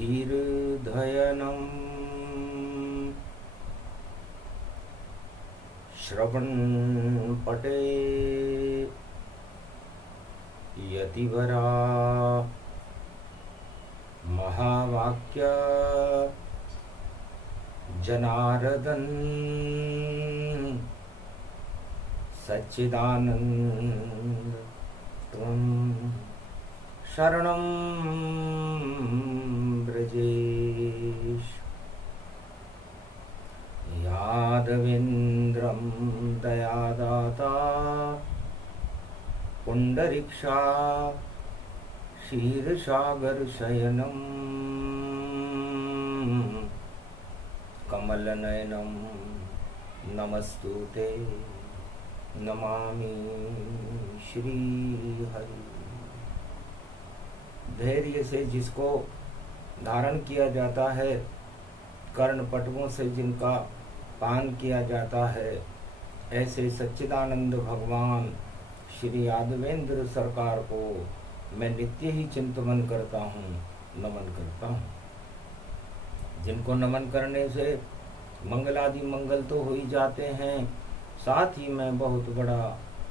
धीर्धयनम् श्रवणपटे यतिवरा महावाक्य जनार्दन सच्चिदानंद त्वं शरणं ब्रजेश। यादवेन्द्रं दयादाता पुंडरीक्षा क्षीरसागर शयनं कमलनयनं नमस्तुते नमामि श्रीहरि। धैर्य से जिसको धारण किया जाता है, कर्ण पटवों से जिनका पान किया जाता है, ऐसे सच्चिदानंद भगवान श्री यादवेंद्र सरकार को मैं नित्य ही चिंतन करता हूँ, नमन करता हूँ। जिनको नमन करने से मंगलादि मंगल तो हो ही जाते हैं, साथ ही में बहुत बड़ा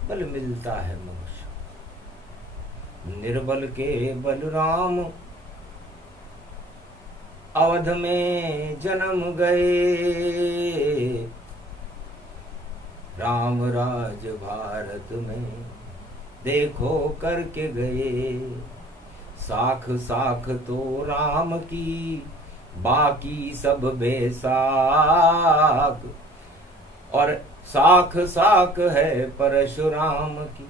बल मिलता है मनुष्य। निर्बल के बलराम अवध में जन्म गए, राम राज भारत में देखो करके गए। साख साख तो राम की बाकी सब बेसाख, और साख साख है परशुराम की,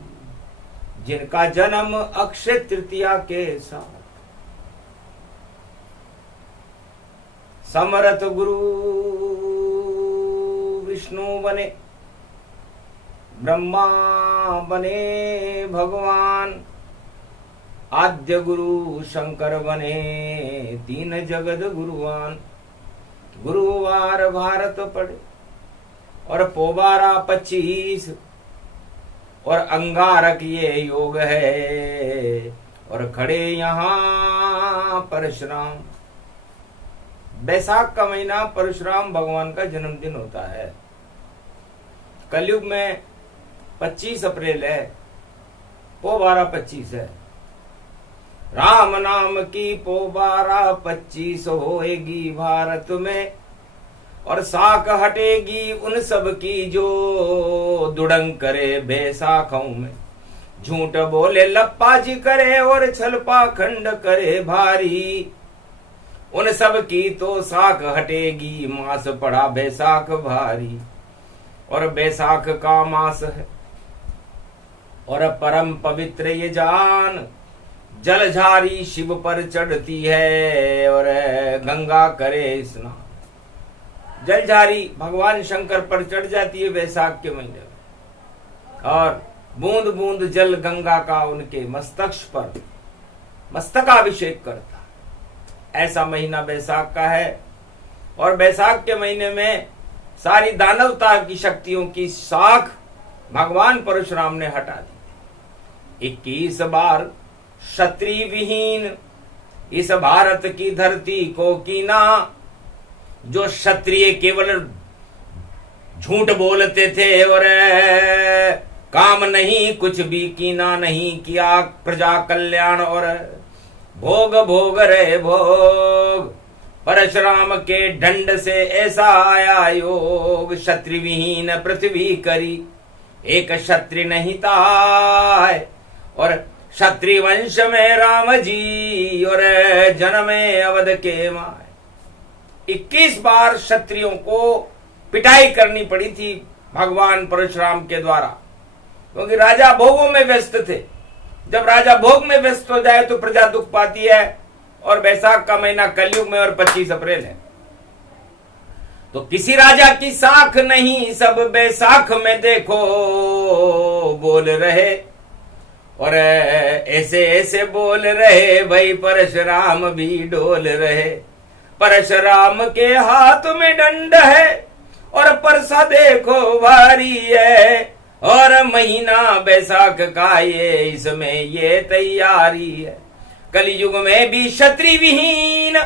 जिनका जन्म अक्षय तृतीया के साथ। समरथ गुरु विष्णु बने, ब्रह्मा बने भगवान, आद्य गुरु शंकर बने, तीन जगत गुरुवान। गुरुवार भारत पढ़े और पोबारा 25 और अंगारक ये योग है, और खड़े यहाँ परशुराम। बैसाख का महीना परशुराम भगवान का जन्मदिन होता है। कलयुग में 25 अप्रैल है, पोबारा 25 है। राम नाम की पोबारा 25 होएगी भारत में, और साख हटेगी उन सब की जो दुड़ंग करे बैसाखों में। झूठ बोले लप्पाजी करे और छल पाखंड करे भारी, उन सब की तो साख हटेगी, मास पड़ा बैसाख भारी। और बैसाख का मास है और परम पवित्र ये जान, जलझारी शिव पर चढ़ती है और गंगा करे स्नान। जलझारी भगवान शंकर पर चढ़ जाती है बैसाख के महीने में, और बूंद बूंद जल गंगा का उनके मस्तक पर मस्तकाभिषेक करता। ऐसा महीना बैसाख का है, और बैसाख के महीने में सारी दानवता की शक्तियों की साख भगवान परशुराम ने हटा दी। 21 बार क्षत्रिय विहीन इस भारत की धरती को कीना। जो क्षत्रिय केवल झूठ बोलते थे और काम नहीं कुछ भी कीना नहीं किया, प्रजा कल्याण और भोग भोग रहे भोग। परशुराम के दंड से ऐसा आया योग, क्षत्रिय विहीन पृथ्वी करी एक क्षत्रिय नहीं ताय। और क्षत्रिय वंश में राम जी और जन्मे अवध के माय। 21 बार क्षत्रियों को पिटाई करनी पड़ी थी भगवान परशुराम के द्वारा, क्योंकि राजा भोगों में व्यस्त थे। जब राजा भोग में व्यस्त हो जाए तो प्रजा दुख पाती है, और बैसाख का महीना कलयुग में और 25 अप्रैल है। तो किसी राजा की साख नहीं, सब बैसाख में देखो बोल रहे, और ऐसे ऐसे बोल रहे भाई परशुराम भी डोल रहे। परशुराम के हाथ में दंड है और परसा देखो भारी है, और महीना बैसाख का ये इसमें ये तैयारी है। कलयुग में भी क्षत्रिय विहीन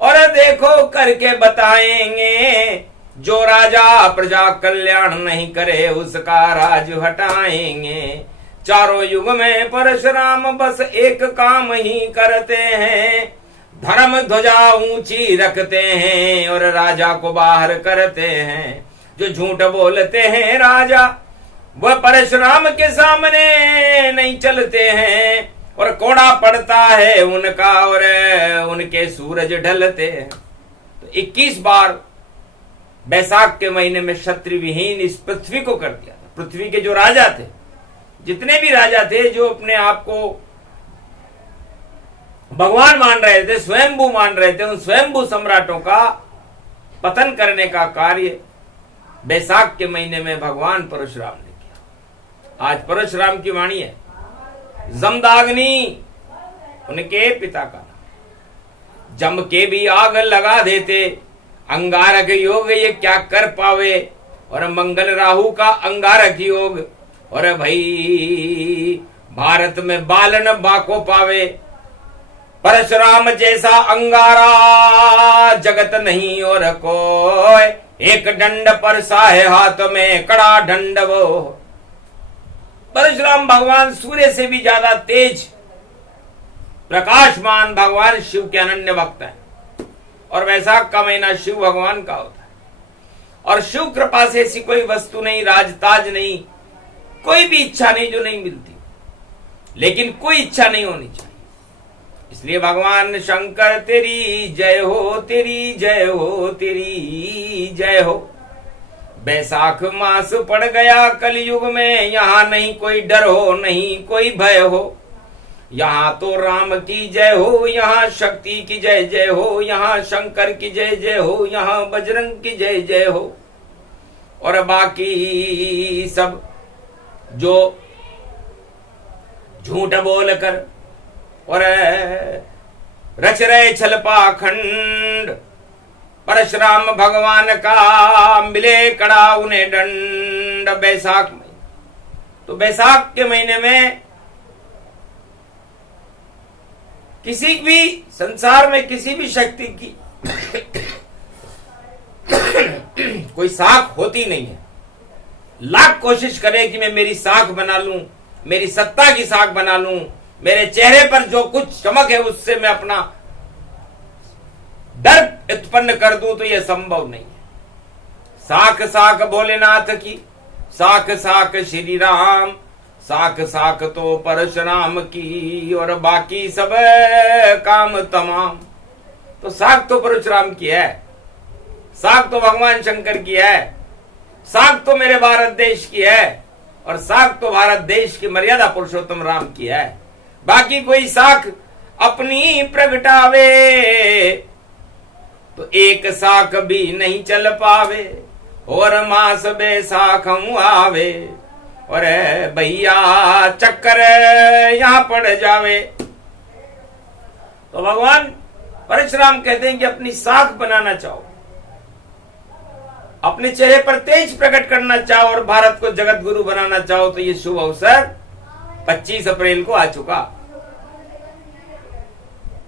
और देखो करके बताएंगे, जो राजा प्रजा कल्याण नहीं करे उसका राज हटाएंगे। चारों युग में परशुराम बस एक काम ही करते हैं, धर्म ध्वजा ऊंची रखते हैं और राजा को बाहर करते हैं। जो झूठ बोलते हैं राजा वह परशुराम के सामने नहीं चलते हैं, और कोड़ा पड़ता है उनका और उनके सूरज ढलते हैं। तो 21 बार बैसाख के महीने में क्षत्रिय विहीन इस पृथ्वी को कर दिया था। पृथ्वी के जो राजा थे, जितने भी राजा थे जो अपने आप को भगवान मान रहे थे, स्वयंभू मान रहे थे, उन स्वयंभू सम्राटों का पतन करने का कार्य बैसाख के महीने में भगवान परशुराम ने किया। आज परशुराम की वाणी है, जमदाग्नि उनके पिता का नाम, जम के भी आग लगा देते, अंगारक योग ये क्या कर पावे, और मंगल राहु का अंगारक योग, और भाई भारत में बालन बाको पावे। परशुराम जैसा अंगारा जगत नहीं और कोई, एक दंड पर साहे हाथ में कड़ा दंड वो। परशुराम भगवान सूर्य से भी ज्यादा तेज प्रकाशमान भगवान शिव के अनन्य भक्त हैं, और वैसाख का महीना शिव भगवान का होता है। और शिव कृपा से ऐसी कोई वस्तु नहीं, राजताज नहीं, कोई भी इच्छा नहीं जो नहीं मिलती, लेकिन कोई इच्छा नहीं होनी चाहिए। इसलिए भगवान शंकर तेरी जय हो, तेरी जय हो, तेरी जय हो। बैसाख मास पड़ गया कलयुग में, यहाँ नहीं कोई डर हो, नहीं कोई भय हो। यहाँ तो राम की जय हो, यहाँ शक्ति की जय जय हो, यहाँ शंकर की जय जय हो, यहाँ बजरंग की जय जय हो। और बाकी सब जो झूठ बोलकर और रच रहे छल पाखंड, परशुराम भगवान का मिले कड़ा उन्हें दंड। बैसाख में, तो बैसाख के महीने में किसी भी संसार में किसी भी शक्ति की कोई साख होती नहीं है। लाख कोशिश करे कि मैं मेरी साख बना लूं, मेरी सत्ता की साख बना लूं, मेरे चेहरे पर जो कुछ चमक है उससे मैं अपना डर उत्पन्न कर दूं, तो यह संभव नहीं है। साख साख भोलेनाथ की, साख साख श्री राम, साख साख तो परशुराम की, और बाकी सब काम तमाम। तो साख तो परशुराम की है, साख तो भगवान शंकर की है, साख तो मेरे भारत देश की है, और साख तो भारत देश की मर्यादा पुरुषोत्तम राम की है। बाकी कोई साख अपनी प्रगटावे तो एक साख भी नहीं चल पावे, और मास बैसाख आवे, और भैया चक्कर यहां पड़ जावे। तो भगवान परशुराम कहते हैं कि अपनी साख बनाना चाहो, अपने चेहरे पर तेज प्रकट करना चाहो और भारत को जगत गुरु बनाना चाहो, तो ये शुभ अवसर 25 अप्रैल को आ चुका।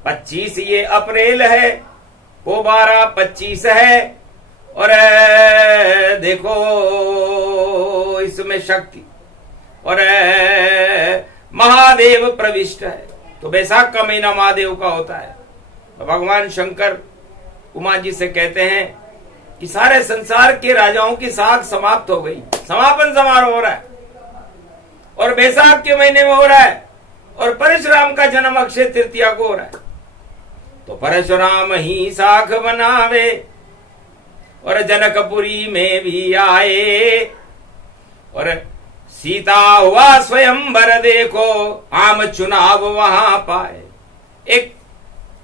25 ये अप्रैल है, वो 12-25 है, और देखो इसमें शक्ति और महादेव प्रविष्ट है। तो बैसाख का महीना महादेव का होता है। तो भगवान शंकर उमा जी से कहते हैं कि सारे संसार के राजाओं की साख समाप्त हो गई, समापन समारोह हो रहा है, और बैसाख के महीने में हो रहा है, और परशुराम का जन्म अक्षय तृतीया को हो रहा है। तो परशुराम ही साख बनावे, और जनकपुरी में भी आए, और सीता हुआ स्वयंवर देखो, आम चुनाव वहां पाए। एक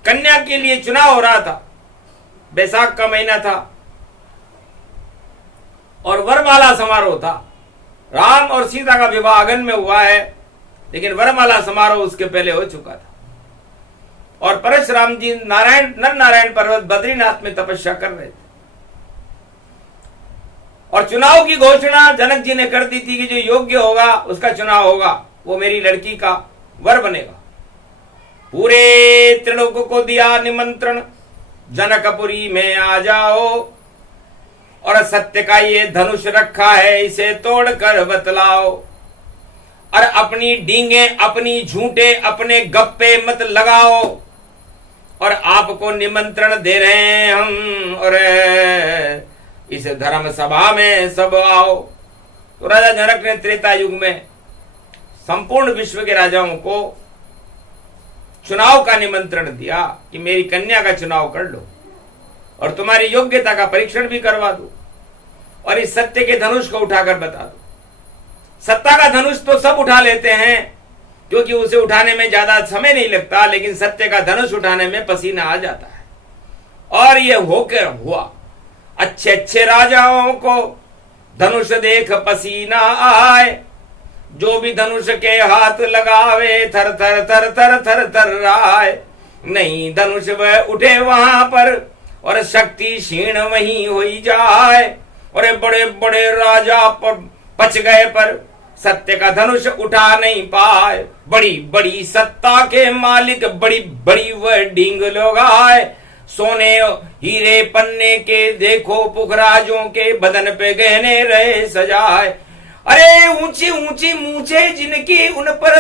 कन्या के लिए चुनाव हो रहा था, बैसाख का महीना था, और वरमाला समारोह था। राम और सीता का विवाह आगन में हुआ है, लेकिन वरमाला समारोह उसके पहले हो चुका था। और परशुराम जी नर नारायण पर्वत बद्रीनाथ में तपस्या कर रहे थे, और चुनाव की घोषणा जनक जी ने कर दी थी कि जो योग्य होगा उसका चुनाव होगा, वो मेरी लड़की का वर बनेगा। पूरे त्रिलोक को दिया निमंत्रण, जनकपुरी में आ जाओ और सत्य का ये धनुष रखा है, इसे तोड़कर बतलाओ। और अपनी डींगे, अपनी झूठे, अपने गप्पे मत लगाओ। और आपको निमंत्रण दे रहे हैं हम, और इस धर्म सभा में सब आओ। तो राजा जनक ने त्रेता युग में संपूर्ण विश्व के राजाओं को चुनाव का निमंत्रण दिया कि मेरी कन्या का चुनाव कर लो और तुम्हारी योग्यता का परीक्षण भी करवा दो और इस सत्य के धनुष को उठाकर बता दो। सत्ता का धनुष तो सब उठा लेते हैं क्योंकि उसे उठाने में ज्यादा समय नहीं लगता, लेकिन सत्य का धनुष उठाने में पसीना आ जाता है। और यह होकर हुआ। अच्छे अच्छे राजाओं को धनुष देख पसीना आए, जो भी धनुष के हाथ लगावे थर थर थर थर थर थर राय। नहीं धनुष वह उठे वहां पर और शक्ति क्षीण वहीं होई जाए। और बड़े बड़े राजा पर पच गए पर सत्य का धनुष उठा नहीं पाए। बड़ी बड़ी सत्ता के मालिक बड़ी बड़ी वह डींग लोग आए। सोने हीरे पन्ने के देखो पुखराजों के बदन पे गहने रहे सजाए। अरे ऊंची ऊंची मूछे जिनकी उन पर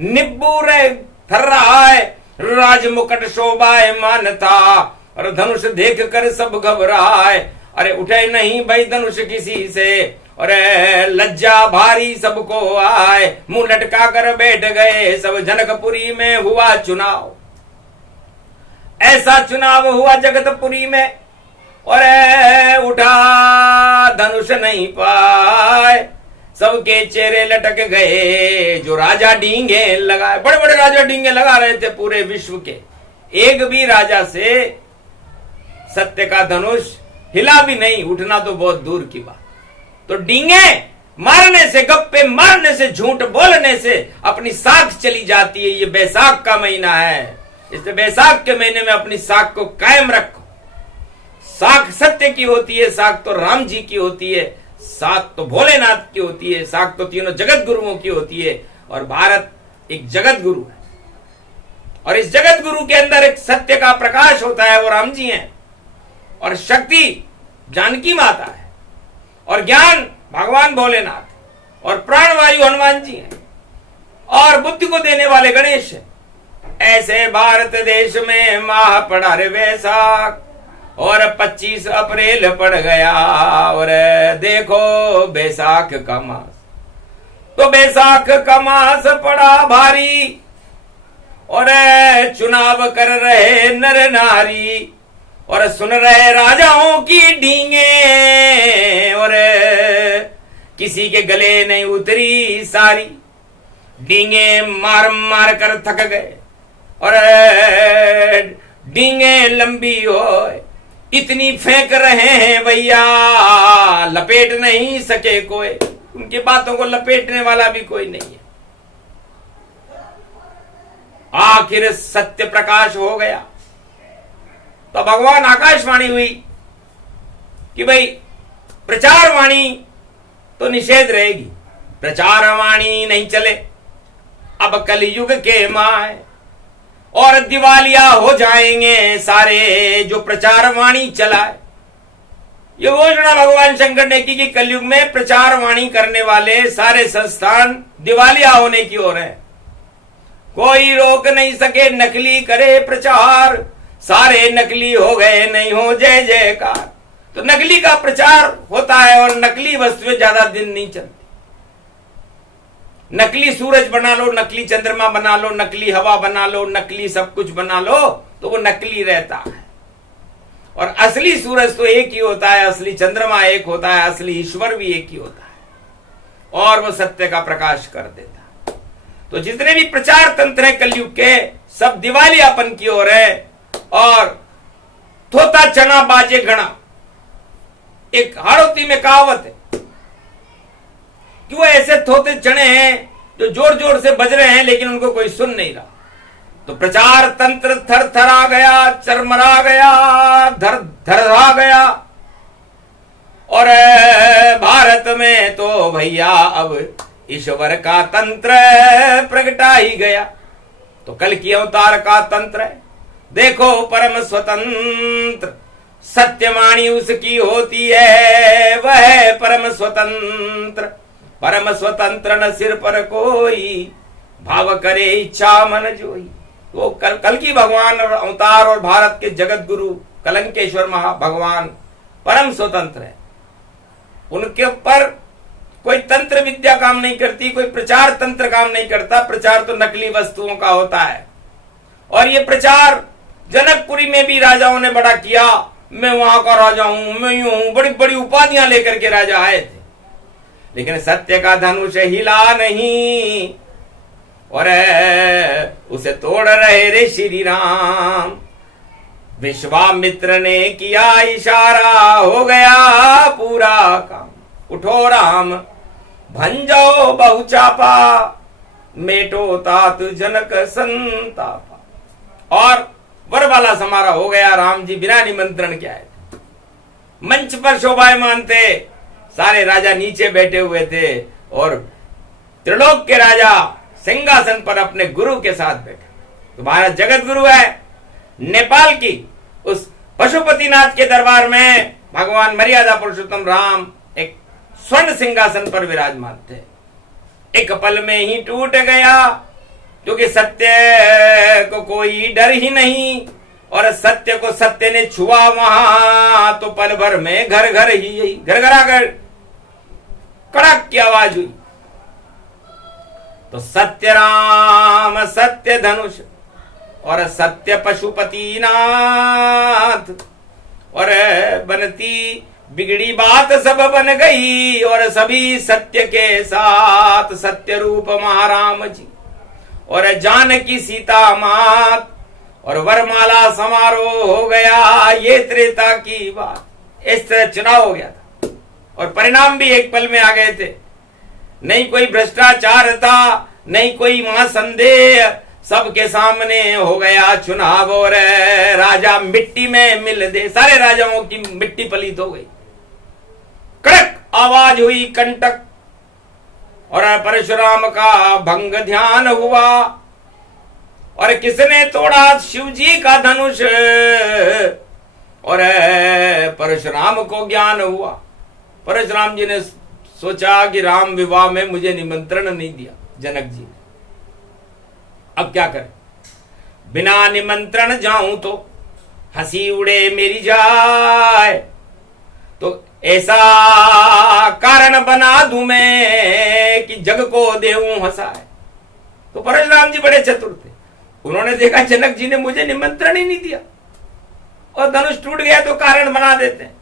निब्बू रहे थर रहा है। राजमुकुट शोभायमान था और धनुष देख कर सब घबराए। अरे उठे नहीं भाई धनुष किसी से और लज्जा भारी सबको आए। मुंह लटका कर बैठ गए सब। जनकपुरी में हुआ चुनाव, ऐसा चुनाव हुआ जगतपुरी में और उठा धनुष नहीं पाए। सबके चेहरे लटक गए जो राजा डींगे लगाए। बड़े बड़े राजा डींगे लगा रहे थे पूरे विश्व के, एक भी राजा से सत्य का धनुष हिला भी नहीं, उठना तो बहुत दूर की बात। तो डींगे मारने से, गप्पे मारने से, झूठ बोलने से अपनी साख चली जाती है। ये बैसाख का महीना है, इसलिए बैसाख के महीने में अपनी साख को कायम रखो। साख सत्य की होती है, साख तो राम जी की होती है, साख तो भोलेनाथ की होती है, साख तो तीनों जगत गुरुओं की होती है। और भारत एक जगत गुरु है और इस जगत गुरु के अंदर एक सत्य का प्रकाश होता है, वो राम जी हैं। और शक्ति जानकी माता है और ज्ञान भगवान भोलेनाथ और प्राणवायु हनुमान जी हैं और बुद्धि को देने वाले गणेश हैं। ऐसे भारत देश में माह पड़ा रे वैसाख और 25 अप्रैल पड़ गया और देखो बैसाख का मास। तो बैसाख का मास पड़ा भारी और चुनाव कर रहे नर नारी और सुन रहे राजाओं की डींगे और किसी के गले नहीं उतरी सारी। डींगे मार मार कर थक गए और डींगे लंबी हो इतनी फेंक रहे हैं भैया, लपेट नहीं सके कोई। उनकी बातों को लपेटने वाला भी कोई नहीं है। आखिर सत्य प्रकाश हो गया तो भगवान आकाशवाणी हुई कि भाई प्रचार वाणी तो निषेध रहेगी, प्रचार वाणी नहीं चले। अब कलयुग के माए और दिवालिया हो जाएंगे सारे जो प्रचार वाणी चलाए। ये घोषणा भगवान शंकर ने की कि कलयुग में प्रचार वाणी करने वाले सारे संस्थान दिवालिया होने की ओर है। कोई रोक नहीं सके, नकली करे प्रचार, सारे नकली हो गए, नहीं हो जय जयकार। तो नकली का प्रचार होता है और नकली वस्तुएं ज्यादा दिन नहीं चलती। नकली सूरज बना लो, नकली चंद्रमा बना लो, नकली हवा बना लो, नकली सब कुछ बना लो तो वो नकली रहता है। और असली सूरज तो एक ही होता है, असली चंद्रमा एक होता है, असली ईश्वर भी एक ही होता है और वो सत्य का प्रकाश कर देता है। तो जितने भी प्रचार तंत्र है कलयुग के सब दिवालियापन की ओर है। और थोता चना बाजे घना, एक हाड़ौती में कहावत है कि वो ऐसे थोते चने हैं जो जोर जोर से बज रहे हैं लेकिन उनको कोई सुन नहीं रहा। तो प्रचार तंत्र थर थरा गया, चरमरा गया, धर धरा गया। और भारत में तो भैया अब ईश्वर का तंत्र प्रगटा ही गया। तो कल की अवतार का तंत्र है, देखो परम स्वतंत्र, सत्यवाणी उसकी होती है, वह परम स्वतंत्र। परम स्वतंत्र न सिर पर कोई, भाव करे इच्छा मन जोई। वो कल की भगवान और अवतार और भारत के जगत गुरु कलंकेश्वर महा भगवान परम स्वतंत्र है। उनके ऊपर कोई तंत्र विद्या काम नहीं करती, कोई प्रचार तंत्र काम नहीं करता। प्रचार तो नकली वस्तुओं का होता है। और ये प्रचार जनकपुरी में भी राजाओं ने बड़ा किया। मैं वहां का राजा हूं, मैं यूं हूं, बड़ी बड़ी उपाधियां लेकर के राजा आए थे, लेकिन सत्य का धनुष हिला नहीं और उसे तोड़ रहे रे श्री राम। विश्वामित्र ने किया इशारा, हो गया पूरा काम। उठो राम भंजो बहुचापा, मेटो तात जनक संतापा। और वरमाला समारोह हो गया। राम जी बिना निमंत्रण के आए थे। मंच पर शोभायमान थे, सारे राजा नीचे बैठे हुए थे और त्रिलोक के राजा सिंहासन पर अपने गुरु के साथ बैठे। तुम्हारा जगत गुरु है नेपाल की उस पशुपतिनाथ के दरबार में भगवान मर्यादा पुरुषोत्तम राम एक स्वर्ण सिंहासन पर विराजमान थे। एक पल में ही टूट गया, क्योंकि सत्य को कोई डर ही नहीं और सत्य को सत्य ने छुआ वहां तो पल भर में घर घर ही घर कड़क की आवाज हुई। तो सत्य राम सत्य धनुष और सत्य पशुपति नाथ, और बनती बिगड़ी बात सब बन गई और सभी सत्य के साथ। सत्य रूप महाराम जी और जानकी सीता मात और वरमाला समारोह हो गया। ये त्रेता की बात। इस तरह चुनाव हो गया था और परिणाम भी एक पल में आ गए थे। नहीं कोई भ्रष्टाचार था, नहीं कोई वहां संदेह, सबके सामने हो गया चुनाव और राजा मिट्टी में मिल दे। सारे राजाओं की मिट्टी पलीत हो गई। कड़क आवाज हुई कंटक और परशुराम का भंग ध्यान हुआ। और किसने तोड़ा? शिव जी का धनुष। और परशुराम को ज्ञान हुआ। परशुराम जी ने सोचा कि राम विवाह में मुझे निमंत्रण नहीं दिया जनक जी ने, अब क्या करें? बिना निमंत्रण जाऊं तो हंसी उड़े मेरी जाए, तो ऐसा कारण बना दूं मैं कि जग को देऊं हंसाए। तो परशुराम जी बड़े चतुर थे। उन्होंने देखा जनक जी ने मुझे निमंत्रण ही नहीं दिया और धनुष टूट गया तो कारण बना देते हैं।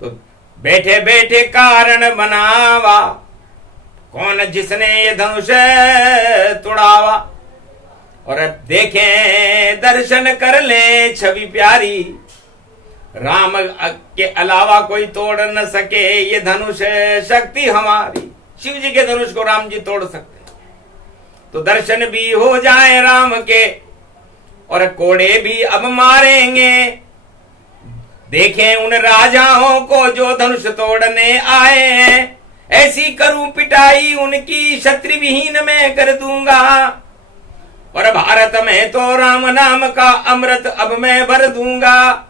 तो बैठे बैठे कारण बनावा, कौन जिसने ये धनुष तोड़ावा। और अब देखें दर्शन कर ले छवि प्यारी, राम के अलावा कोई तोड़ न सके ये धनुष शक्ति हमारी। शिव जी के धनुष को राम जी तोड़ सकते, तो दर्शन भी हो जाए राम के और कोड़े भी अब मारेंगे। देखें उन राजाओं को जो धनुष तोड़ने आए हैं, ऐसी करूं पिटाई उनकी क्षत्रि विहीन में कर दूंगा। और भारत में तो राम नाम का अमृत अब मैं भर दूंगा।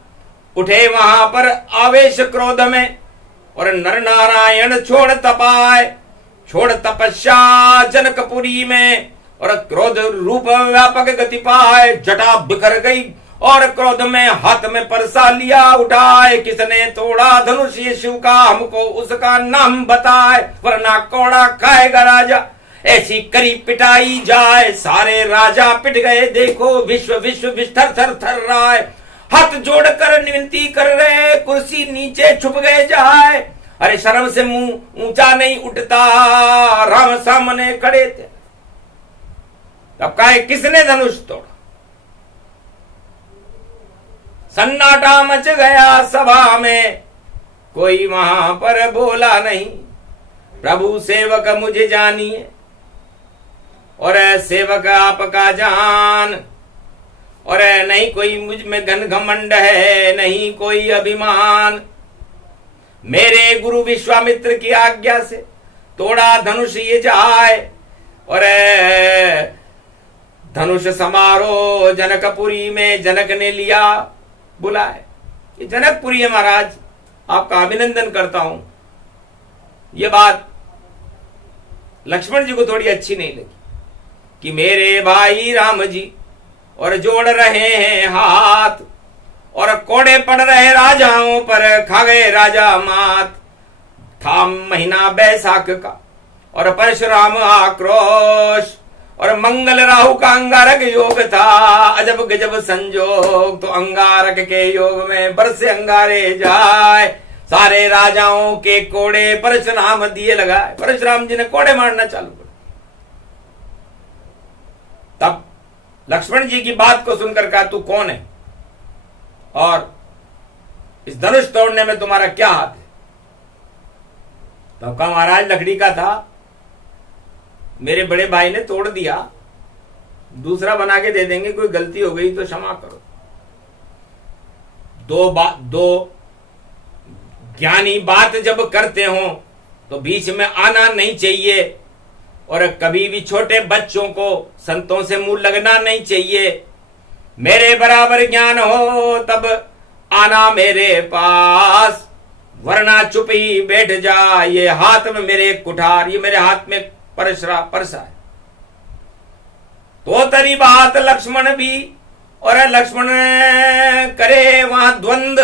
उठे वहां पर आवेश क्रोध में और नर नारायण छोड़ तपाए, छोड़ तपस्या जनकपुरी में और क्रोध रूप व्यापक गति पाए। जटा बिखर गई और क्रोध में हाथ में परसा लिया उठाए। किसने तोड़ा धनुष ये शिव का, हमको उसका नाम बताए, वरना कोड़ा खाएगा राजा। ऐसी करी पिटाई जाए, सारे राजा पिट गए। देखो विश्व विश्व विस्तर थर थर रहा है। हाथ जोड़कर विनती कर रहे, कुर्सी नीचे छुप गए जाए। अरे शर्म से मुंह ऊंचा नहीं उठता, राम सामने खड़े थे। अब कहे किसने धनुष तोड़ा? सन्नाटा मच गया सभा में, कोई वहां पर बोला नहीं। प्रभु सेवक मुझे जानिए और सेवक आपका जान। और नहीं कोई मुझ में घन घमंड है, नहीं कोई अभिमान। मेरे गुरु विश्वामित्र की आज्ञा से तोड़ा धनुष ये जाए और धनुष समारोह जनकपुरी में जनक ने लिया बुलाए। ये जनकपुरी है महाराज, आपका अभिनंदन करता हूं। ये बात लक्ष्मण जी को थोड़ी अच्छी नहीं लगी कि मेरे भाई राम जी और जोड़ रहे हैं हाथ और कोड़े पड़ रहे राजाओं पर, खा गए राजा मात। था महीना बैसाख का और परशुराम आक्रोश और मंगल राहु का अंगारक योग था। अजब गजब संजोग, तो अंगारक के योग में बरसे अंगारे जाए। सारे राजाओं के कोड़े परशुराम दिए लगाए। परशुराम जी ने कोड़े मारना चालू कर। तब लक्ष्मण जी की बात को सुनकर कहा, तू कौन है और इस धनुष तोड़ने में तुम्हारा क्या हाथ है? तब कहा, महाराज लकड़ी का था, मेरे बड़े भाई ने तोड़ दिया, दूसरा बना के दे देंगे, कोई गलती हो गई तो क्षमा करो। दो ज्ञानी बात जब करते हो तो बीच में आना नहीं चाहिए, और कभी भी छोटे बच्चों को संतों से मुंह लगना नहीं चाहिए। मेरे बराबर ज्ञान हो तब आना मेरे पास, वरना चुप ही बैठ जा। ये हाथ में मेरे कुठार, ये मेरे हाथ में परसा है। तो तरी बात लक्ष्मण भी, और लक्ष्मण करे वहां द्वंद,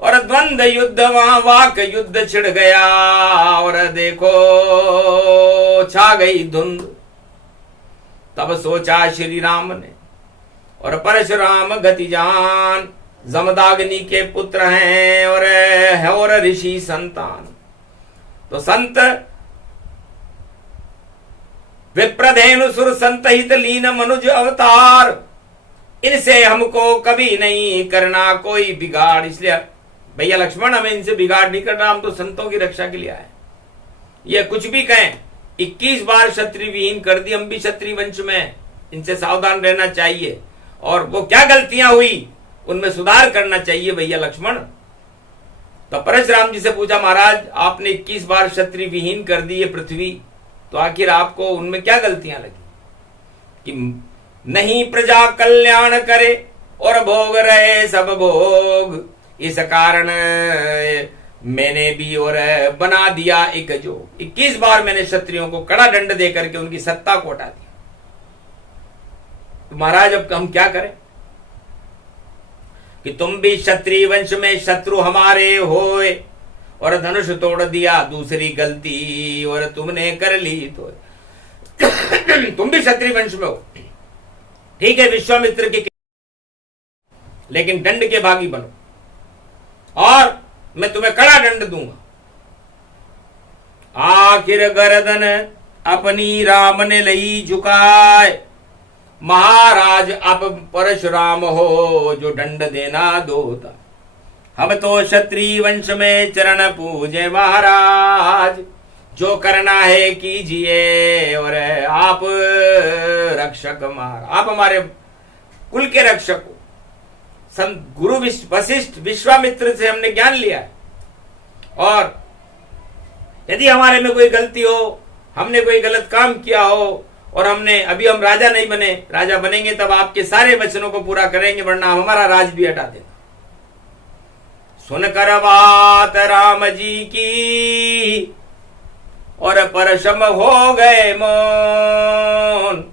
और द्वंद युद्ध वहां वाक युद्ध छिड़ गया, और देखो छा गई धुंध। तब सोचा श्री राम ने, और परशुराम गतिजान जमदाग्नि के पुत्र हैं और ऋषि संतान। तो संत विप्रधेनु सुर संतहित लीन मनुज अवतार, इनसे हमको कभी नहीं करना कोई बिगाड़। इसलिए भैया लक्ष्मण, हमें इनसे बिगाड़ नहीं करना, हम तो संतों की रक्षा के लिए आए। ये कुछ भी कहें, 21 बार क्षत्रिय विहीन कर दी, हम भी क्षत्रिय वंश में, इनसे सावधान रहना चाहिए। और वो क्या गलतियां हुई उनमें सुधार करना चाहिए भैया लक्ष्मण। तो परशुराम जी से पूछा, महाराज आपने 21 बार क्षत्रिय विहीन कर दी ये पृथ्वी, तो आखिर आपको उनमें क्या गलतियां लगी कि नहीं प्रजा कल्याण करे और भोग रहे सब भोग। इस कारण मैंने भी और बना दिया एक जो 21 बार मैंने क्षत्रियों को कड़ा दंड दे करके उनकी सत्ता को हटा दिया। तो महाराज अब हम क्या करें कि तुम भी क्षत्रिय वंश में शत्रु हमारे होए, और धनुष तोड़ दिया दूसरी गलती और तुमने कर ली, तो तुम भी क्षत्रिय वंश में हो, ठीक है, विश्वामित्र की, लेकिन दंड के भागी बनो और मैं तुम्हें कड़ा दंड दूंगा। आखिर गर्दन अपनी राम ने लई झुकाए, महाराज आप परशुराम हो जो दंड देना दोता। हम तो क्षत्रिय वंश में चरण पूजे महाराज, जो करना है कीजिए, और आप रक्षक महाराज, आप हमारे कुल के रक्षक हो। संत गुरु वशिष्ठ विश्वामित्र से हमने ज्ञान लिया है, और यदि हमारे में कोई गलती हो, हमने कोई गलत काम किया हो, और हमने अभी हम राजा नहीं बने, राजा बनेंगे तब आपके सारे वचनों को पूरा करेंगे, वरना हमारा राज भी हटा देना। सुनकर बात राम जी की और परशम हो गए मौन।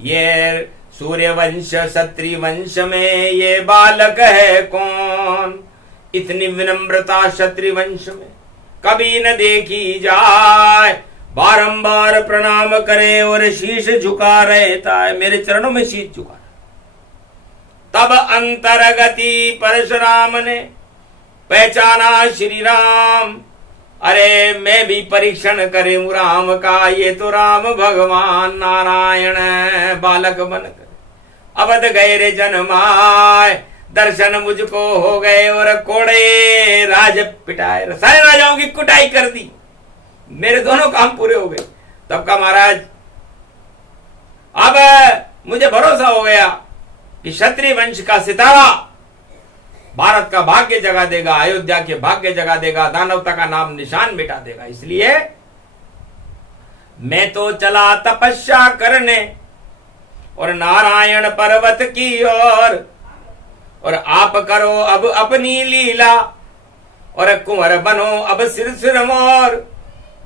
ये सूर्यवंश क्षत्रिय वंश में ये बालक है कौन, इतनी विनम्रता क्षत्रिय वंश में कभी न देखी जाए। बारंबार प्रणाम करे और शीश झुका रहता है, मेरे चरणों में शीश झुका। तब अंतरगति परशुराम ने पहचाना श्री राम, अरे मैं भी परीक्षण करूं राम का, ये तो राम भगवान नारायण बालक बनकर अवध गए रे जन्माए। दर्शन मुझको हो गए और कोड़े राज पिटाए, सारे राजाओं की कुटाई कर दी, मेरे दोनों काम पूरे हो गए। तब का महाराज अब मुझे भरोसा हो गया कि क्षत्रिय वंश का सितारा भारत का भाग्य जगा देगा, अयोध्या के भाग्य जगा देगा, दानवता का नाम निशान मिटा देगा। इसलिए मैं तो चला तपस्या करने और नारायण पर्वत की और आप करो अब अपनी लीला, और कुंवर बनो अब सिर सिर मोर,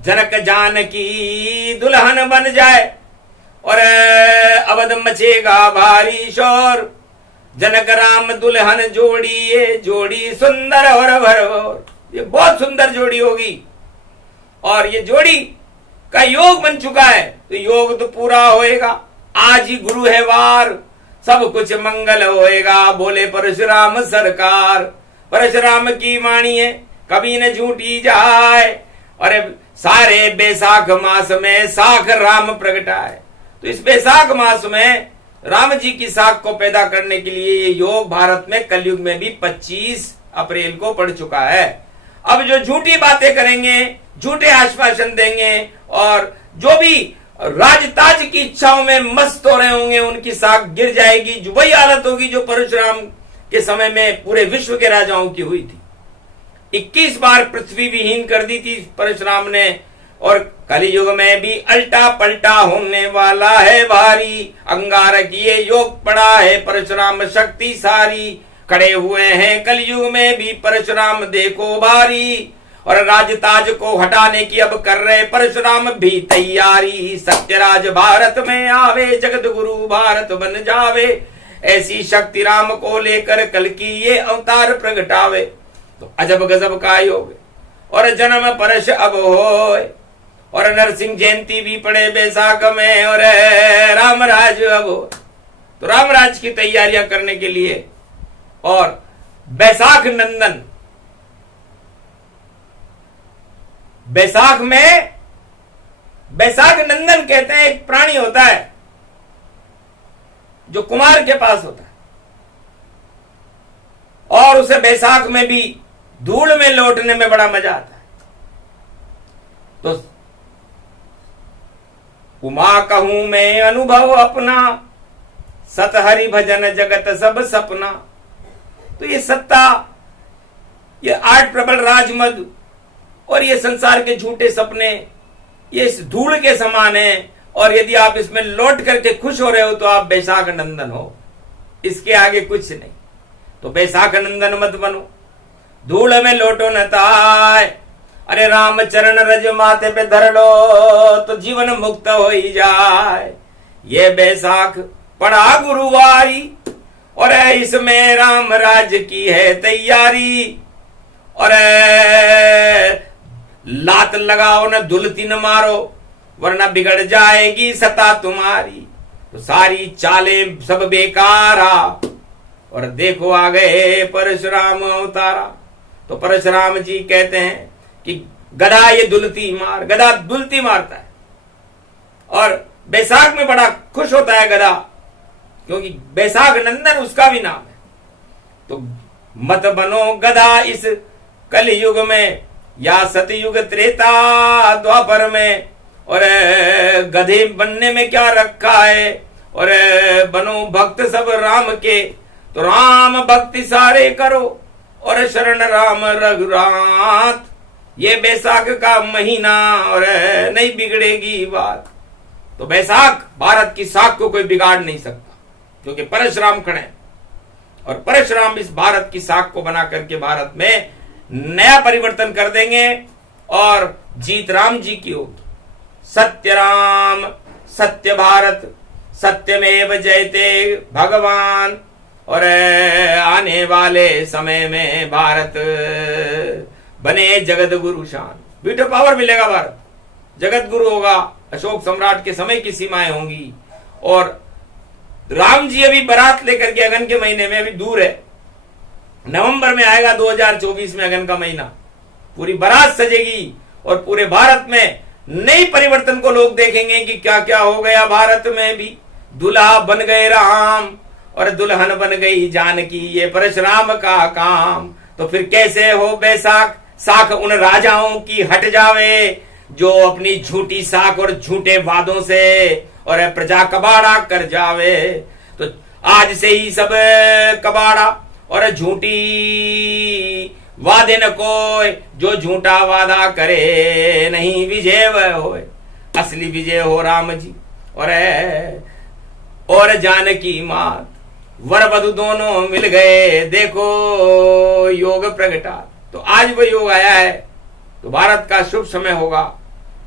जनक जानकी दुल्हन बन जाए, और अवध मचेगा भारी शोर, जनक राम दुल्हन जोड़ी, ये जोड़ी सुंदर और भरभोर। ये बहुत सुंदर जोड़ी होगी, और ये जोड़ी का योग बन चुका है, तो योग तो पूरा होएगा। आज ही गुरु है वार, सब कुछ मंगल होएगा, बोले परशुराम सरकार। परशुराम की वाणी है, कभी न झूठी जाए, और सारे बैसाख मास में साख राम प्रगटाए। तो इस बैसाख मास में राम जी की साख को पैदा करने के लिए ये योग भारत में कलयुग में भी 25 अप्रैल को पड़ चुका है। अब जो झूठी बातें करेंगे, झूठे आश्वासन देंगे, और जो भी राजताज की इच्छाओं में मस्त हो रहे होंगे, उनकी साख गिर जाएगी। जो वही हालत होगी जो परशुराम के समय में पूरे विश्व के राजाओं की हुई थी। 21 बार पृथ्वी विहीन कर दी थी परशुराम ने, और कलयुग में भी अल्टा पलटा होने वाला है भारी। अंगारक ये योग पड़ा है परशुराम शक्ति सारी, खड़े हुए हैं कलयुग में भी परशुराम देखो भारी, और राजताज को हटाने की अब कर रहे परशुराम भी तैयारी। सत्यराज भारत में आवे, जगत गुरु भारत बन जावे, ऐसी शक्ति राम को लेकर कल की ये अवतार प्रगटावे। तो अजब गजब का योग, और जन्म परश अब होए, और नरसिंह जयंती भी पड़े बैसाख में, और रामराज अब हो। तो रामराज की तैयारियां करने के लिए, और बैसाख नंदन, बैसाख में बैसाख नंदन कहते हैं, एक प्राणी होता है जो कुमार के पास होता है, और उसे बैसाख में भी धूल में लौटने में बड़ा मजा आता है। तो उमा कहूं मैं अनुभव अपना, सत हरि भजन जगत सब सपना। तो ये सत्ता, ये आठ प्रबल राजमद, और ये संसार के झूठे सपने, ये इस धूल के समान है, और यदि आप इसमें लौट करके खुश हो रहे हो तो आप बैसाख नंदन हो, इसके आगे कुछ नहीं। तो बैसाख नंदन मत बनो, धूल में लौटो न ताय, अरे राम चरण रज माथे पे धर लो, तो जीवन मुक्त हो ही जाए। ये बैसाख पड़ा गुरुवारी, और इसमें राम राज की है तैयारी, और लात लगाओ न दुलती न मारो, वरना बिगड़ जाएगी सता तुम्हारी। तो सारी चालें सब बेकारा, और देखो आ गए परशुराम अवतारा। तो परशुराम जी कहते हैं कि गधा ये दुलती मार, गधा दुलती मारता है, और बैसाख में बड़ा खुश होता है गधा, क्योंकि बैसाख नंदन उसका भी नाम है। तो मत बनो गधा इस कलयुग में, या सतयुग त्रेता द्वापर में, और गधे बनने में क्या रखा है, और बनो भक्त सब राम के। तो राम भक्ति सारे करो, और शरण राम रघुनाथ। ये बैसाख का महीना, और नहीं बिगड़ेगी बात। तो बैसाख भारत की साख को कोई बिगाड़ नहीं सकता, क्योंकि परशुराम खड़े, और परशुराम इस भारत की साख को बना करके भारत में नया परिवर्तन कर देंगे, और जीत राम जी की होगी। सत्य राम सत्य भारत, सत्यमेव जयते भगवान। और आने वाले समय में भारत बने जगत गुरु शान, बीटो पावर मिलेगा, भारत जगत गुरु होगा। अशोक सम्राट के समय की सीमाएं होंगी, और राम जी अभी बारात लेकर के अगन के महीने में, अभी दूर है, नवंबर में आएगा 2024 में अगन का महीना, पूरी बारात सजेगी, और पूरे भारत में नई परिवर्तन को लोग देखेंगे कि क्या क्या हो गया भारत में भी। दूल्हा बन गए राम, और दुल्हन बन गई जानकी, ये परशुराम का काम। तो फिर कैसे हो बैसाख, साख उन राजाओं की हट जावे, जो अपनी झूठी साख और झूठे वादों से और प्रजा कबाड़ा कर जावे। तो आज से ही सब कबाड़ा और झूठी वादे न कोई, जो झूठा वादा करे नहीं विजय वह होए। असली विजय हो राम जी, और जानकी मात, वर वधु दोनों मिल गए, देखो योग प्रगटा। तो आज वो योग आया है, तो भारत का शुभ समय होगा।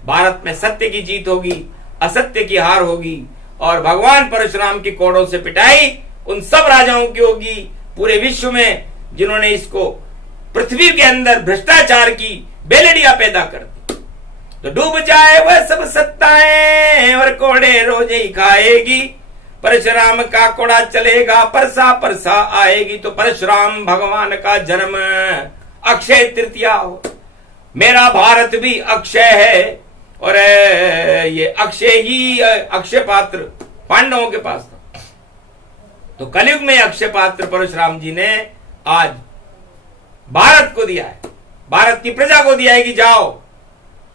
भारत में सत्य की जीत होगी, असत्य की हार होगी, और भगवान परशुराम की कोड़ों से पिटाई उन सब राजाओं की होगी पूरे विश्व में, जिन्होंने इसको पृथ्वी के अंदर भ्रष्टाचार की बेलड़ियां पैदा कर दी। तो डूब जाए वह सब सत्ताएं, और कोड़े रोज ही खाएगी, परशुराम का कोड़ा चलेगा, परसा परसा आएगी। तो परशुराम भगवान का जन्म अक्षय तृतीया हो। मेरा भारत भी अक्षय है, और ये अक्षय ही अक्षय पात्र पांडवों के पास था। तो कलयुग में अक्षय पात्र परशुराम जी ने आज भारत को दिया है, भारत की प्रजा को दिया है कि जाओ,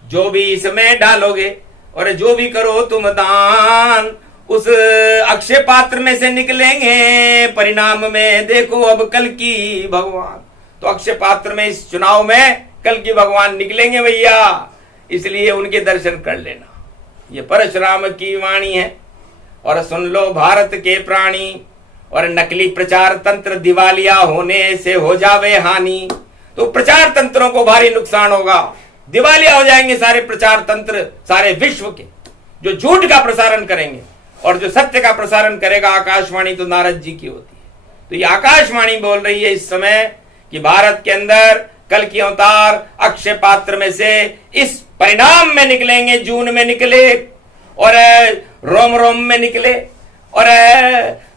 जो भी इसमें डालोगे और जो भी करो तुम दान, उस अक्षय पात्र में से निकलेंगे परिणाम में, देखो अब कल की भगवान। तो अक्षय पात्र में इस चुनाव में कल की भगवान निकलेंगे भैया, इसलिए उनके दर्शन कर लेना। ये परशुराम की वाणी है। और सुन लो भारत के प्राणी, और नकली प्रचार तंत्र दिवालिया होने से हो जावे हानि। तो प्रचार तंत्रों को भारी नुकसान होगा, दिवालिया हो जाएंगे सारे प्रचार तंत्र, सारे विश्व के, जो झूठ का प्रसारण करेंगे। और जो सत्य का प्रसारण करेगा, आकाशवाणी तो नारद जी की होती है। तो ये आकाशवाणी बोल रही है इस समय कि भारत के अंदर कल की अवतार अक्षय पात्र में से इस परिणाम में निकलेंगे। जून में निकले, और रोम रोम में निकले, और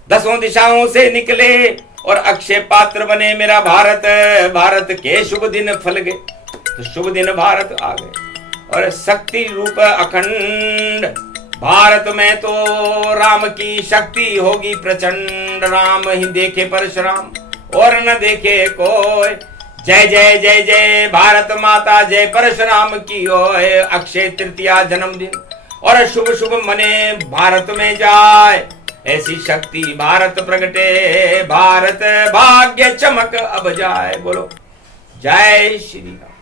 10 दिशाओं से निकले, और अक्षय पात्र बने मेरा भारत। भारत के शुभ दिन फल गए, तो शुभ दिन भारत आ गए। और शक्ति रूप अखंड भारत में तो राम की शक्ति होगी प्रचंड। राम ही देखे परशुराम और न देखे कोई। जय जय जय जय भारत माता, जय परशुराम की होए। अक्षय तृतीया जन्मदिन और शुभ शुभ मने भारत में जाए, ऐसी शक्ति भारत प्रगटे, भारत भाग्य चमक अब जाए। बोलो जय श्री राम।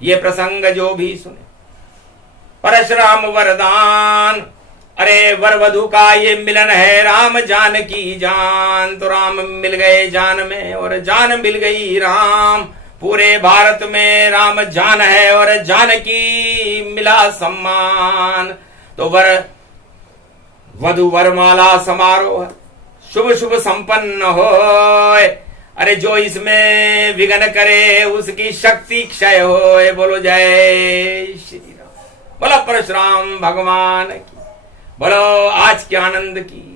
ये प्रसंग जो भी सुने, परशुराम वरदान, अरे वर वधु का ये मिलन है, राम जानकी जान। तो राम मिल गए जान में, और जान मिल गई राम। पूरे भारत में राम जान है, और जानकी मिला सम्मान। तो वधु वरमाला समारोह शुभ शुभ संपन्न हो। अरे जो इसमें विघ्न करे, उसकी शक्ति क्षय होए। बोलो जय श्री राम। बोलो परशुराम भगवान की, बोलो आज के आनंद की।